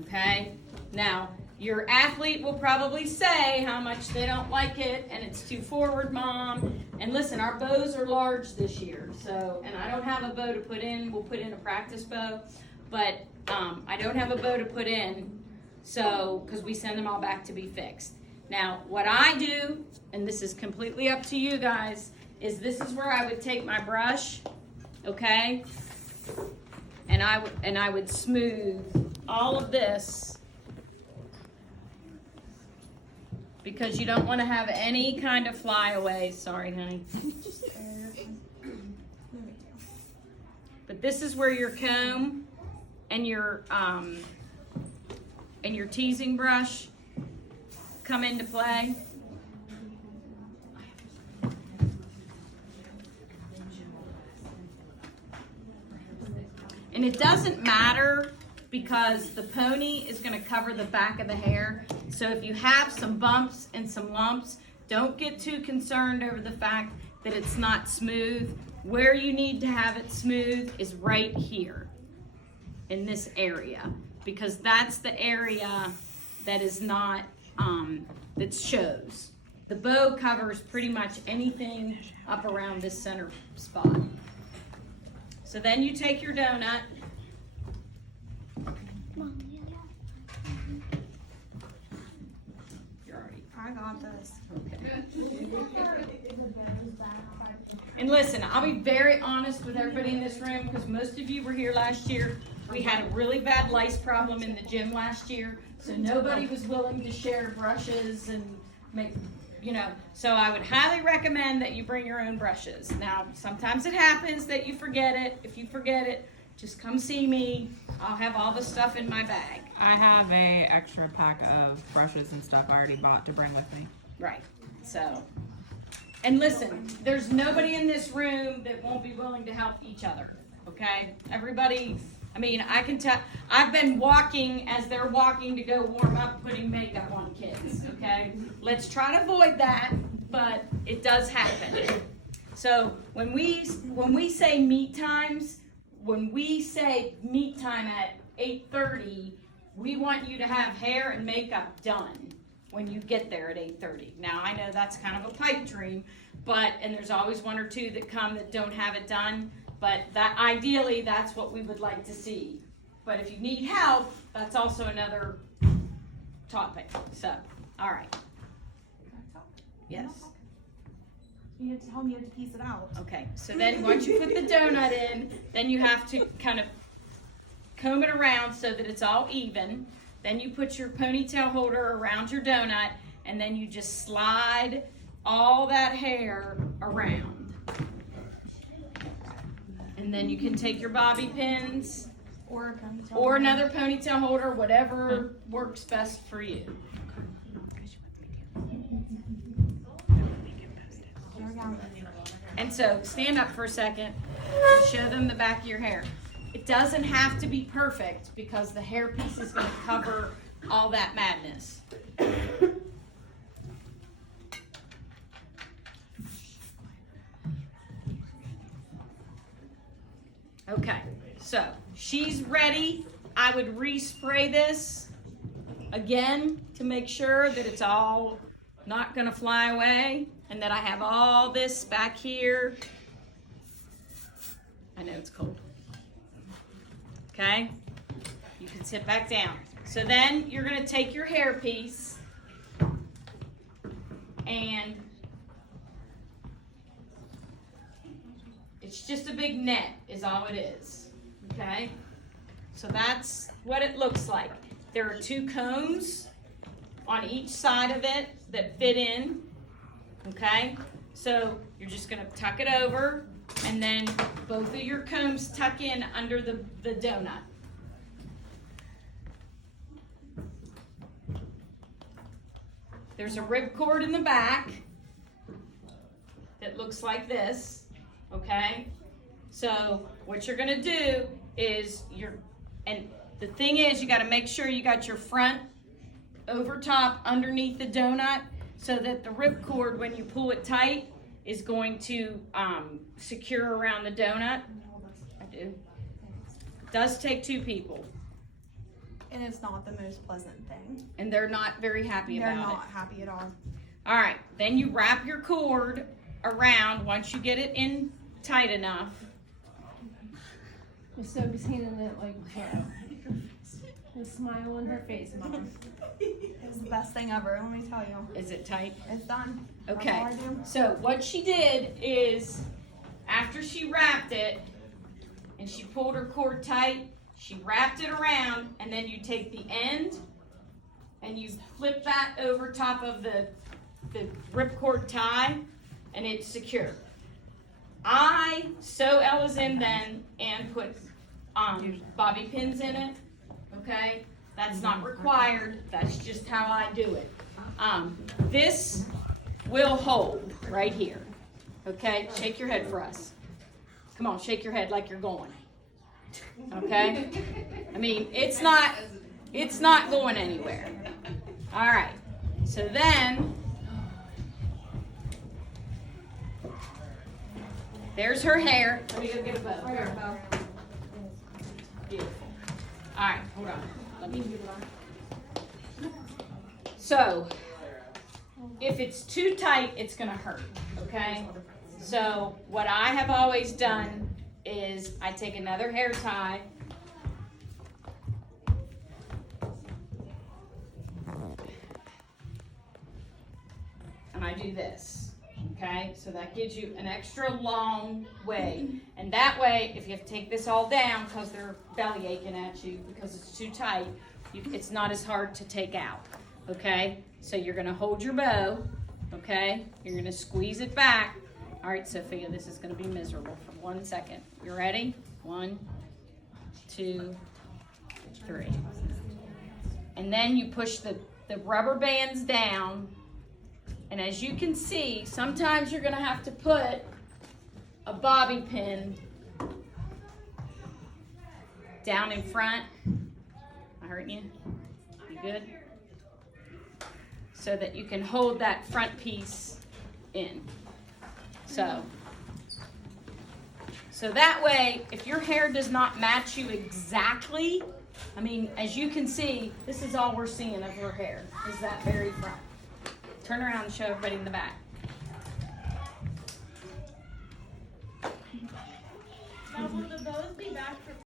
okay? Now, your athlete will probably say how much they don't like it, and it's too forward, Mom. And listen, our bows are large this year, so, and I don't have a bow to put in. We'll put in a practice bow, but I don't have a bow to put in, so, because we send them all back to be fixed. Now, what I do, and this is completely up to you guys, is this is where I would take my brush, okay? And I would smooth all of this, because you don't want to have any kind of flyaway. Sorry, honey. But this is where your comb and your teasing brush come into play. And it doesn't matter, because the pony is going to cover the back of the hair. So if you have some bumps and some lumps, don't get too concerned over the fact that it's not smooth. Where you need to have it smooth is right here in this area, because that's the area that is not, that shows. The bow covers pretty much anything up around this center spot. So then you take your donut. You're already. I got this. Okay. And listen, I'll be very honest with everybody in this room, because most of you were here last year. We had a really bad lice problem in the gym last year, so nobody was willing to share brushes and make, you know, so I would highly recommend that you bring your own brushes. Now, sometimes it happens that you forget it. If you forget it, just come see me. I'll have all the stuff in my bag. I have a extra pack of brushes and stuff I already bought to bring with me. Right, so. And listen, there's nobody in this room that won't be willing to help each other, okay? Everybody, I mean, I can tell, I've been walking as they're walking to go warm up, putting makeup on kids, okay? Let's try to avoid that, but it does happen. So when we say meet times, when we say meet time at 8:30, we want you to have hair and makeup done when you get there at 8:30. Now, I know that's kind of a pipe dream, but, and there's always one or two that come that don't have it done, but that ideally, that's what we would like to see. But if you need help, that's also another topic. So, all right. Yes. You had to tell me you had to piece it out. Okay, so then once you put the donut in, then you have to kind of comb it around so that it's all even. Then you put your ponytail holder around your donut, and then you just slide all that hair around. And then you can take your bobby pins Or a ponytail. or another ponytail holder, whatever works best for you. And so stand up for a second and show them the back of your hair. It doesn't have to be perfect, because the hairpiece is going to cover all that madness. Okay, so she's ready. I would respray this again to make sure that it's all not going to fly away, and that I have all this back here. I know it's cold. Okay, you can sit back down. So then you're going to take your hairpiece and it's just a big net is all it is. Okay, so that's what it looks like. There are two combs on each side of it that fit in. Okay, so you're just going to tuck it over, and then both of your combs tuck in under the donut. There's a ripcord in the back that looks like this, okay? So what you're gonna do is and the thing is, you gotta make sure you got your front over top underneath the donut, so that the ripcord, when you pull it tight, is going to secure around the donut. I do. It does take two people. And it's not the most pleasant thing. And they're not very happy They're about it. not happy at all. All right, then you wrap your cord around once you get it in tight enough. Miss Sophie's handing it like a smile on her face, Mom. It's the best thing ever, let me tell you. Is it tight? It's done. That's Okay. all I do. So what she did is, after she wrapped it, and she pulled her cord tight, she wrapped it around, and then you take the end, and you flip that over top of the ripcord tie, and it's secure. I sew Ella's in then and put bobby pins in it. Okay, that's not required. That's just how I do it. This will hold right here. Okay, shake your head for us. Come on, shake your head like you're going. Okay, I mean it's not going anywhere. All right, so then. There's her hair. Let me go get a bow. Beautiful. All right, hold on. Let me. So, if it's too tight, it's gonna hurt. Okay. So what I have always done is I take another hair tie. And I do this. Okay, so that gives you an extra long way. And that way, if you have to take this all down because they're belly aching at you because it's too tight, it's not as hard to take out. Okay, so you're going to hold your bow. Okay, you're going to squeeze it back. All right, Sophia, this is going to be miserable for 1 second. You ready? 1, 2, 3. And then you push the rubber bands down. And as you can see, sometimes you're going to have to put a bobby pin down in front. Am I hurting you? You good? So that you can hold that front piece in. So that way, if your hair does not match you exactly, I mean, as you can see, this is all we're seeing of her hair, is that very front. Turn around and show everybody in the back. Now, will the bows be back for